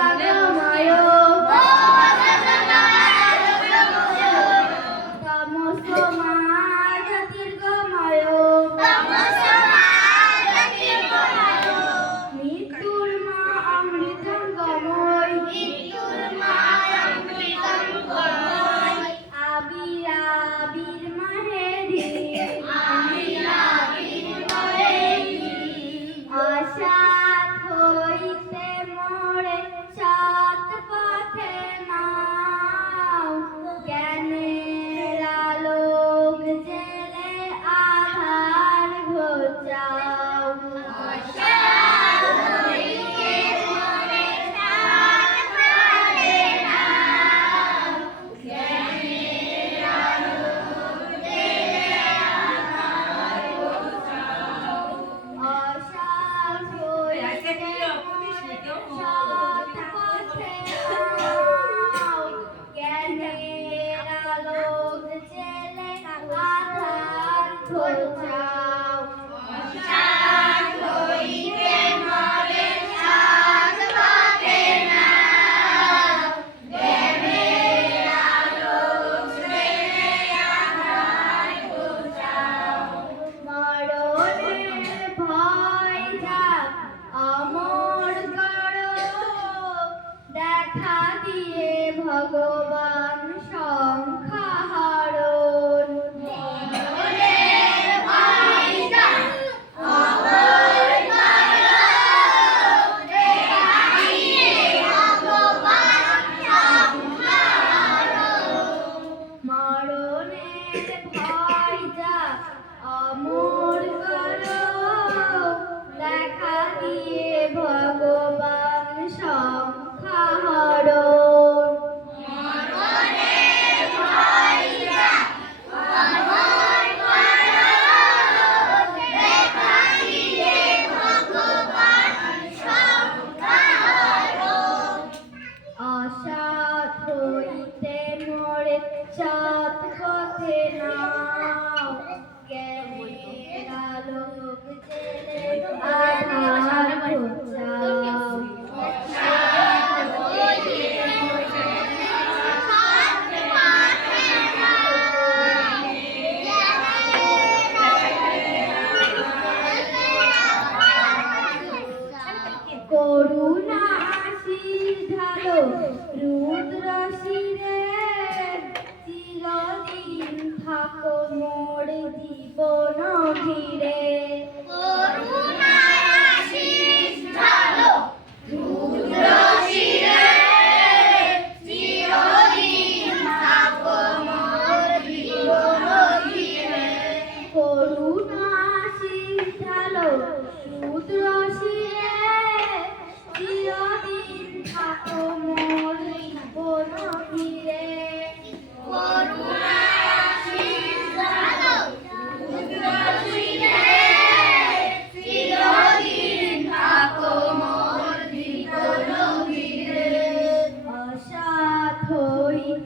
네. ঘোচাও দেখা দিয়ে ভগবান দেখা দিয়ে থাকো মোর জীবন ঘিরে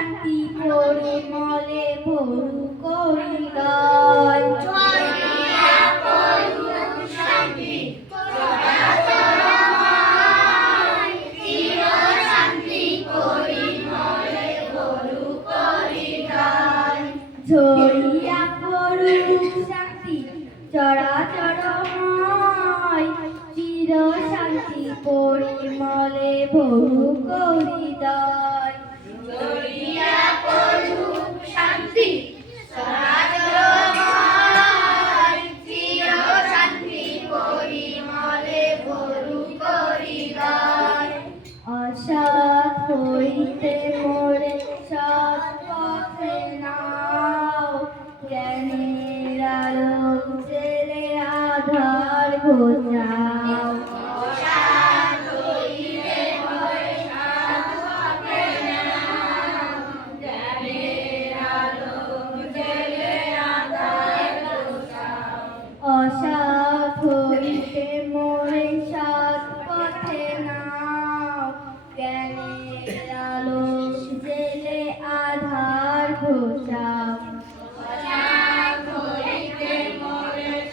শান্তি পরিমলে ভরুক হৃদয় ঝরিয়া পড়ুক শান্তি চরাচরময় চির শান্তি পরিমলে ভরুক হৃদয় হইতে মোরে সৎ নাও। জ্ঞানের আলো জেলে আধার ঘোষা